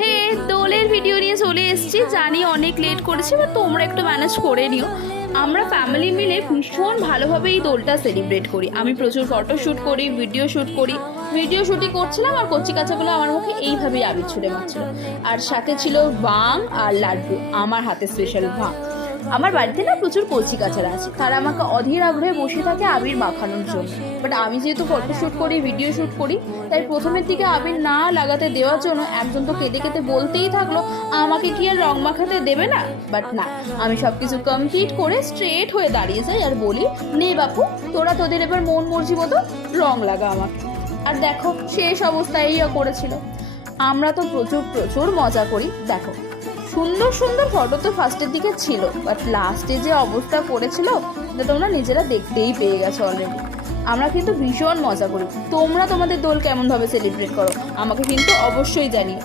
হে, দোলের ভিডিও নিয়ে চলে এসেছি। জানি অনেক লেট করেছি, বা তোমরা একটু ম্যানেজ করে নিও। আমরা ফ্যামিলি মিলে ভীষণ ভালোভাবে এই দোলটা সেলিব্রেট করি। আমি প্রচুর ফটো শ্যুট করি, ভিডিও শ্যুট করি। ভিডিও শ্যুটই করছিলাম আর কচি কাচাগুলো আমার মুখে এইভাবেই আবির ছুঁড়ে মারছিল। আর সাথে ছিল ভাং আর লাড্ডু, আমার হাতে স্পেশাল ভাং। আমার বাড়িতে না প্রচুর কচি কাচারা আছে, তারা আমাকে অধীর আগ্রহে বসে থাকে আবির মাখানোর জন্য। বাট আমি যেহেতু ফটো শ্যুট করি, ভিডিও শ্যুট করি, তাই প্রথমের দিকে আবির না লাগাতে দেওয়ার জন্য একজন তো কেঁদে কেঁদে বলতেই থাকলো আমাকে কি আর রং মাখাতে দেবে না। বাট না, আমি সব কিছু কমপ্লিট করে স্ট্রেট হয়ে দাঁড়িয়ে যাই আর বলি, নে বাপু, তোরা তোদের এবার মন মর্জি মতো রং লাগা আমাকে। আর দেখো শেষ অবস্থায় করেছিল। আমরা তো প্রচুর প্রচুর মজা করি। দেখো, সুন্দর সুন্দর ফটো তো ফার্স্টের দিকে ছিল, বাট লাস্টে যে অবস্থা করেছিল এটা তোমরা নিজেরা দেখতেই পেয়ে গেছো অলরেডি। আমরা কিন্তু ভীষণ মজা করি। তোমরা তোমাদের দোল কেমনভাবে সেলিব্রেট করো আমাকে কিন্তু অবশ্যই জানিও।